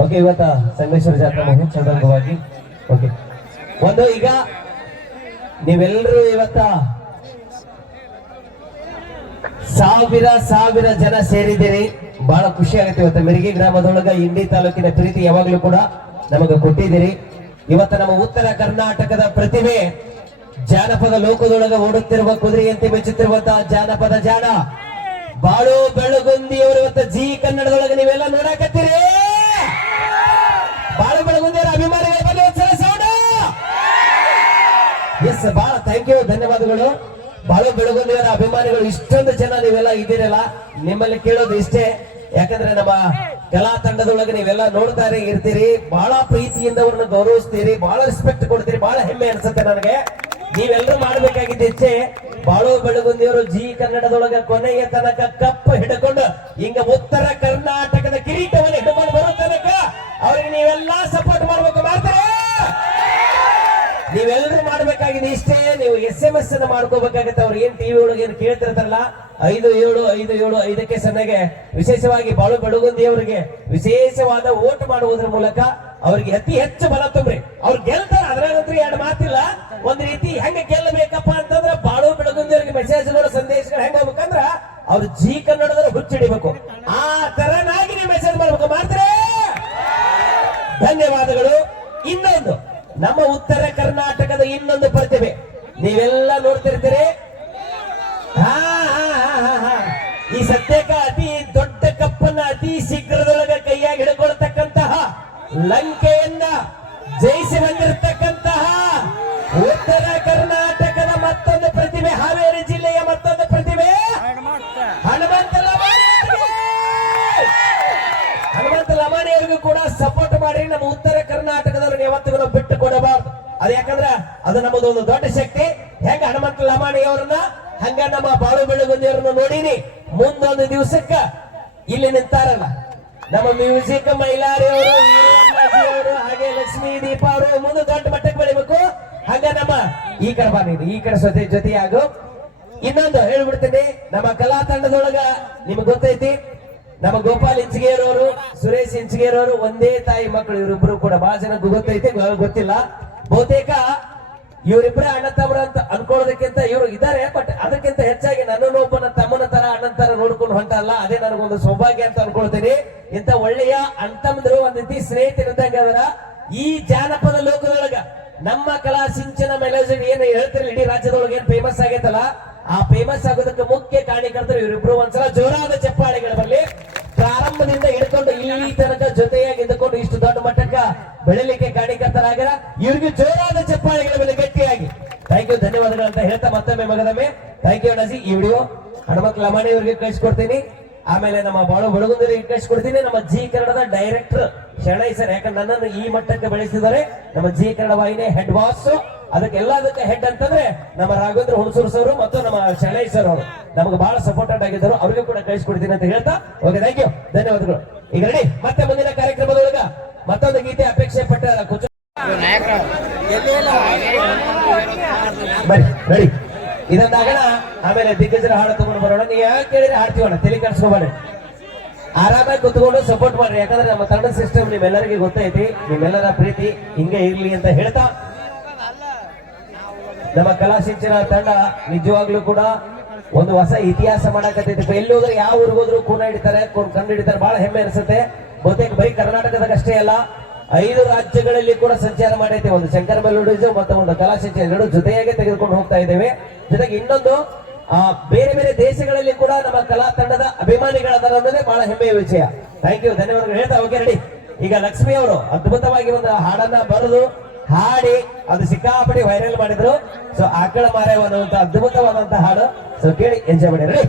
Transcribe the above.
Okay, ಇವತ್ತ ಸಂಗಮೇಶ್ವರ ಜಾತ್ರಾ ಮಹೋತ್ಸವದ ಅಂಗವಾಗಿ ಓಕೆ ಒಂದು ಈಗ ನೀವೆಲ್ಲರೂ ಇವತ್ತ ಸಾವಿರ ಜನ ಸೇರಿದ್ದೀರಿ. ಬಹಳ ಖುಷಿ ಆಗುತ್ತೆ. ಇವತ್ತ ಮಿರಗಿ ಗ್ರಾಮದೊಳಗ ಇಂಡಿ ತಾಲೂಕಿನ ಪ್ರೀತಿ ಯಾವಾಗ್ಲೂ ಕೂಡ ನಮಗ ಕೊಟ್ಟಿದ್ದೀರಿ. ಇವತ್ತ ನಮ್ಮ ಉತ್ತರ ಕರ್ನಾಟಕದ ಪ್ರತಿಭೆ ಜಾನಪದ ಲೋಕದೊಳಗ ಓಡುತ್ತಿರುವ ಕುದುರೆಯಂತೆ ಮೆಚ್ಚುತ್ತಿರುವಂತಹ ಜಾನಪದ ಜಾಣ ಬಾಳು ಬೆಳಗುಂದಿ ಅವರು ಇವತ್ತ ಜಿ ಕನ್ನಡದೊಳಗೆ ನೀವೆಲ್ಲ ನೋಡಕತ್ತೀರಿ. ಬಾಳು ಬೆಳಗುಂದಿಯವರ ಅಭಿಮಾನಿಗಳ ಬಗ್ಗೆ ಒಂದ್ಸಲ ಸೌಂಡ್. ಎಸ್, ಬಹಳ ಥ್ಯಾಂಕ್ ಯು, ಧನ್ಯವಾದಗಳು. ಬಾಳು ಬೆಳಗುಂದಿಯವರ ಅಭಿಮಾನಿಗಳು ಇಷ್ಟೊಂದು ಜನ ನೀವೆಲ್ಲ ಇದ್ದೀರಲ್ಲ, ನಿಮ್ಮಲ್ಲಿ ಕೇಳೋದು ಇಷ್ಟೇ. ಯಾಕಂದ್ರೆ ನಮ್ಮ ಕಲಾ ತಂಡದೊಳಗೆ ನೀವೆಲ್ಲ ನೋಡ್ತಾ ಇರ್ತೀರಿ, ಬಹಳ ಪ್ರೀತಿಯಿಂದ ಅವ್ರನ್ನ ಗೌರವಿಸ್ತೀರಿ, ಬಹಳ ರೆಸ್ಪೆಕ್ಟ್ ಕೊಡ್ತೀರಿ. ಬಹಳ ಹೆಮ್ಮೆ ಅನ್ಸುತ್ತೆ ನನಗೆ. ನೀವೆಲ್ಲರೂ ಮಾಡ್ಬೇಕಾಗಿದ್ದ ಇಚ್ಛೆ, ಬಾಳು ಬೆಳಗುಂದಿಯವರು ಜಿ ಕನ್ನಡದೊಳಗ ಕೊನೆಯ ತನಕ ಕಪ್ ಹಿಡ್ಕೊಂಡು ಹಿಂಗ ಉತ್ತರ ಕರ್ನಾಟಕದ ಕಿರೀಟವನ್ನು ಹಿಡ್ಕೊಂಡು ಬರೋ ತನಕ ಅವ್ರಿಗೆ ನೀವೆಲ್ಲ ಸಪೋರ್ಟ್ ಮಾಡ್ಬೇಕು. ಮಾಡ್ತಾರೆ. ನೀವೆಲ್ಲರೂ ಮಾಡ್ಬೇಕಾಗಿದೆ ಇಷ್ಟೇ. ನೀವು SMS ಅನ್ನ ಮಾಡ್ಕೋಬೇಕಾಗತ್ತೆ. ಅವ್ರು ಏನ್ ಟಿವಿ ಒಳಗೆ ಏನ್ ಕೇಳ್ತಿರ್ತಾರಲ್ಲ 5757 ಸನ್ನೆಗೆ ವಿಶೇಷವಾಗಿ ಬಾಳು ಬೆಳಗುಂದಿಯವರಿಗೆ ವಿಶೇಷವಾದ ವೋಟ್ ಮಾಡುವುದರ ಮೂಲಕ ಅವ್ರಿಗೆ ಅತಿ ಹೆಚ್ಚು ಬಲ ತುಂಬ್ರಿ. ಅವ್ರು ಗೆಲ್ತಾರ, ಅದ್ರಾಗಂತೂ ಎರಡು ಮಾತಿಲ್ಲ. ಒಂದ್ ರೀತಿ ಹೆಂಗ ಗೆಲ್ಲಬೇಕಪ್ಪ ಅಂತಂದ್ರ ಬಾಳು ಬೆಳಗುಂದಿಯವರಿಗೆ ಮೆಸೇಜ್ಗಳು ಸಂದೇಶಗಳು ಹೆಂಗ ಹೋಗ್ಬೇಕಂದ್ರ ಅವ್ರು ಜಿ ಕನ್ನಡದಲ್ಲಿ ಹುಚ್ಚಿಡಿಬೇಕು. ಆ ತರನಾಗಿ ನೀವು ಮೆಸೇಜ್ ಮಾಡ್ಬೇಕು. ಮಾಡ್ತಾರೆ. ಧನ್ಯವಾದಗಳು. ಇನ್ನೊಂದು ನಮ್ಮ ಉತ್ತರ ಕರ್ನಾಟಕದ ಇನ್ನೊಂದು ಪ್ರತಿಭೆ ನೀವೆಲ್ಲ ನೋಡ್ತಿರ್ತೀರಿ. ಈ ಸದ್ಯಕ್ಕ ಅತಿ ದೊಡ್ಡ ಕಪ್ಪನ್ನ ಅತಿ ಶೀಘ್ರದೊಳಗೆ ಕೈಯಾಗಿ ಹಿಡ್ಕೊಳ್ತಕ್ಕಂತಹ ಲಂಕೆಯನ್ನ ಜಯಿಸಿ ಬಂದಿರತಕ್ಕಂತಹ ಉತ್ತರ ಕರ್ನಾಟಕದ ಮತ್ತೊಂದು ಪ್ರತಿಭೆ, ಹಾವೇರಿ ಜಿಲ್ಲೆಯ ಮತ್ತೊಂದು ಪ್ರತಿಭೆ ಹನುಮಂತ ಲಮಾಣಿಯವರಿಗೂ ಕೂಡ ಸಪೋರ್ಟ್ ಮಾಡಿ. ನಮ್ಮ ಉತ್ತರ ಕರ್ನಾಟಕದವ್ರಿಗೆ ಯಾವತ್ತಿಗೂ ನಾವು ಬಿಟ್ಟು ಕೊಡಬಾರ್ದು. ಅದು ಯಾಕಂದ್ರ ಅದು ನಮ್ಮದು ಒಂದು ದೊಡ್ಡ ಶಕ್ತಿ. ಹೆಂಗ ಹನುಮಂತ ಲಮಾಣಿಯವರನ್ನ ಹಂಗ ನಮ್ಮ ಬಾಳು ಬೆಳಗುಂದಿಯವರನ್ನ ನೋಡಿನಿ. ಮುಂದೊಂದು ದಿವಸಕ್ಕ ಇಲ್ಲಿ ನಿಂತಾರಲ್ಲ ನಮ್ಮ ಮ್ಯೂಸಿಕ್ ಮೈಲಾರಿ ಅವರು, ಹಾಗೆ ಲಕ್ಷ್ಮೀ ದೀಪ ಅವರು ಮುಂದೆ ದೊಡ್ಡ ಮಟ್ಟಕ್ಕೆ ಬೆಳಿಬೇಕು. ಹಂಗ ನಮ್ಮ ಈ ಕಡೆ ಬಂದಿದ್ದು ಈ ಕಡೆ ಜೊತೆಯಾಗು. ಇನ್ನೊಂದು ಹೇಳ್ಬಿಡ್ತೀನಿ, ನಮ್ಮ ಕಲಾ ತಂಡದೊಳಗ ನಿಮ್ಗೆ ಗೊತ್ತೈತಿ, ನಮ್ಮ ಗೋಪಾಲ್ ಇಂಚಗೇರವರು, ಸುರೇಶ್ ಇಂಚಗೇರವರು ಒಂದೇ ತಾಯಿ ಮಕ್ಕಳು. ಇವರಿಬ್ರು ಕೂಡ ಬಹಳ ಜನ ಗೊತ್ತೈತಿ, ಗೊತ್ತಿಲ್ಲ. ಬಹುತೇಕ ಇವರಿಬ್ಬರೇ ಅಣ್ಣ ತಮ್ಮರ ಅಂತ ಅನ್ಕೊಳ್ಳೋದಕ್ಕಿಂತ ಇವರು ಇದ್ದಾರೆ. ಬಟ್ ಅದಕ್ಕಿಂತ ಹೆಚ್ಚಾಗಿ ನನ್ನನ್ನು ಒಬ್ಬನ ತಮ್ಮನ ತರ ಅಣ್ಣನ ತರ ನೋಡ್ಕೊಂಡು ಹೊಂಟಲ್ಲ, ಅದೇ ನನಗೊಂದು ಸೌಭಾಗ್ಯ ಅಂತ ಅನ್ಕೊಳ್ತೀನಿ. ಇಂತ ಒಳ್ಳೆಯ ಅಣ್ತಮ್ಮಂದ್ರು ಒಂದ್ ರೀತಿ ಸ್ನೇಹಿತರಿದ್ದಂಗ ಅದರ. ಈ ಜಾನಪದ ಲೋಕದೊಳಗ ನಮ್ಮ ಕಲಾ ಸಿಂಚನ ಮೆಲೋಡಿ ಏನ್ ಹೇಳ್ತಿರಲಿ, ಇಡೀ ರಾಜ್ಯದೊಳಗೆ ಏನ್ ಫೇಮಸ್ ಆಗೈತಲ್ಲ, ಆ ಫೇಮಸ್ ಆಗೋದಕ್ಕೆ ಮುಖ್ಯ ಕಾರಣಕರ್ತರು ಇವರಿಬ್ರು. ಒಂದ್ಸಲ ಜೋರಾದ ಚಪ್ಪಾಳೆಗಳ ಬರಲಿ. ಪ್ರಾರಂಭದಿಂದ ಹಿಡ್ಕೊಂಡು ಇಲ್ಲಿ ತನಕ ಜೊತೆಯಾಗಿ ಇದ್ದುಕೊಂಡು ಇಷ್ಟು ದೊಡ್ಡ ಮಟ್ಟಕ್ಕ ಬೆಳಿಲಿಕ್ಕೆ ಕಾರಣಕರ್ತರಾಗ್ಯಾರ. ಇವ್ರಿಗೆ ಜೋರಾದ ಚಪ್ಪಾಳೆಗಳ ಮೇಲೆ ಗಟ್ಟಿಯಾಗಿ ಥ್ಯಾಂಕ್ ಯು, ಧನ್ಯವಾದಗಳು ಅಂತ ಹೇಳ್ತಾ ಮತ್ತೊಮ್ಮೆ ಮಗದೊಮ್ಮೆ ಥ್ಯಾಂಕ್ ಯು ನಜಿ. ಈ ವಿಡಿಯೋ ಹನುಮಂತ ಲಮಾಣಿ ಅವರಿಗೆ ಕಳಿಸ್ಕೊಡ್ತೀನಿ. ಆಮೇಲೆ ನಮ್ಮ ಬಾಳು ಬೆಳಗುಂದಿಯವರಿಗೆ ಕಳಿಸ್ಕೊಡ್ತೀನಿ. ನಮ್ಮ ಜಿ ಕನ್ನಡದ ಡೈರೆಕ್ಟರ್ ಶರಣೈ ಸರ್, ಯಾಕಂದ್ರೆ ನನ್ನನ್ನು ಈ ಮಟ್ಟಕ್ಕೆ ಬೆಳೆಸಿದ್ದಾರೆ. ನಮ್ಮ ಜಿ ಕನ್ನಡ ವಾಹಿನಿ ಹೆಡ್ ಬಾಸ್, ಅದಕ್ಕೆ ಎಲ್ಲದಕ್ಕೆ ಹೆಡ್ ಅಂತಂದ್ರೆ ನಮ್ಮ ರಾಘವೇಂದ್ರ ಹುಣಸೂರು ಸರ್ ಮತ್ತು ನಮ್ಮ ಶರಣೈ ಸರ್ ಅವರು ನಮಗೆ ಬಹಳ ಸಪೋರ್ಟೆಡ್ ಆಗಿದ್ದರು. ಅವ್ರಿಗೂ ಕೂಡ ಕಳಿಸ್ಕೊಡ್ತೀನಿ ಅಂತ ಹೇಳ್ತಾ ಓಕೆ, ಥ್ಯಾಂಕ್ ಯು, ಧನ್ಯವಾದಗಳು. ಈಗ ರೆಡಿ, ಮತ್ತೆ ಮುಂದಿನ ಕಾರ್ಯಕ್ರಮದೊಳಗ ಮತ್ತೊಂದು ಗೀತೆ ಅಪೇಕ್ಷೆ ಪಟ್ಟ ಬರಿ ರೆಡಿ. ಇದೊಂದಾಗಣ, ಆಮೇಲೆ ದಿಗ್ಗಜರ ಹಾಡು ತಗೊಂಡು ಬರೋಣ. ನೀವು ಯಾಕೆ ಕೇಳಿದ್ರೆ ಹಾಡ್ತೀವಣ್ಣ, ತಲೆ ಕೆಡಿಸ್ಕೋಬೇಡಿ, ಆರಾಮಾಗಿ ಕುತ್ಕೊಂಡು ಸಪೋರ್ಟ್ ಮಾಡ್ರಿ. ಯಾಕಂದ್ರೆ ನಮ್ಮ ಕನ್ನಡ ಸಿಸ್ಟಮ್ ನಿಮ್ಮೆಲ್ಲರಿಗೆ ಗೊತ್ತೈತಿ, ನಿಮ್ಮೆಲ್ಲರ ಪ್ರೀತಿ ಹಿಂಗೆ ಇರ್ಲಿ ಅಂತ ಹೇಳ್ತಾ ನಮ್ಮ ಕಲಾ ಶಿಕ್ಷಣ ತಂಡ ನಿಜವಾಗ್ಲೂ ಕೂಡ ಒಂದು ಹೊಸ ಇತಿಹಾಸ ಮಾಡಕತ್ತೈತಿ. ಎಲ್ಲಿ ಹೋದ್ರೆ ಯಾವ ಊರಿಗೆ ಹೋದ್ರು ಕೂನ ಹಿಡಿತಾರೆ, ಕಂಡು ಹಿಡಿತಾರೆ. ಬಹಳ ಹೆಮ್ಮೆ ಅನಿಸುತ್ತೆ. ಬಹುತೇಕ ಬರೀ ಕರ್ನಾಟಕದಾಗ ಅಷ್ಟೇ ಅಲ್ಲ, 5 ರಾಜ್ಯಗಳಲ್ಲಿ ಕೂಡ ಸಂಚಾರ ಮಾಡೈತೆ. ಒಂದು ಶಂಕರ ಮೆಲೋಡಿಸಂ ಮತ್ತು ಒಂದು ಕಲಾ ಶಿಕ್ಷಣ ಎರಡು ಜೊತೆಯಾಗಿ ತೆಗೆದುಕೊಂಡು ಹೋಗ್ತಾ ಇದ್ದೇವೆ. ಜೊತೆಗೆ ಇನ್ನೊಂದು ಬೇರೆ ಬೇರೆ ದೇಶಗಳಲ್ಲಿ ಕೂಡ ನಮ್ಮ ಕಲಾ ತಂಡದ ಅಭಿಮಾನಿಗಳಾದಾರ ಅನ್ನೋದೇ ಬಹಳ ಹೆಮ್ಮೆಯ ವಿಷಯ. ಥ್ಯಾಂಕ್ ಯು, ಧನ್ಯವಾದಗಳು ಹೇಳ್ತಾ ಓಕೆ ರೆಡಿ. ಈಗ ಲಕ್ಷ್ಮಿ ಅವರು ಅದ್ಭುತವಾಗಿ ಒಂದು ಹಾಡನ್ನ ಬರೆದು ಹಾಡಿ ಅದು ಸಿಕ್ಕಾಪಟ್ಟಿ ವೈರಲ್ ಮಾಡಿದ್ರು. ಸೊ ಆಕಳ ಮಾರೆ ಅನ್ನುವಂತ ಅದ್ಭುತವಾದಂತಹ ಹಾಡು. ಸೊ ಕೇಳಿ ಎಂಜಾಯ್ ಮಾಡಿ ರೆಡಿ.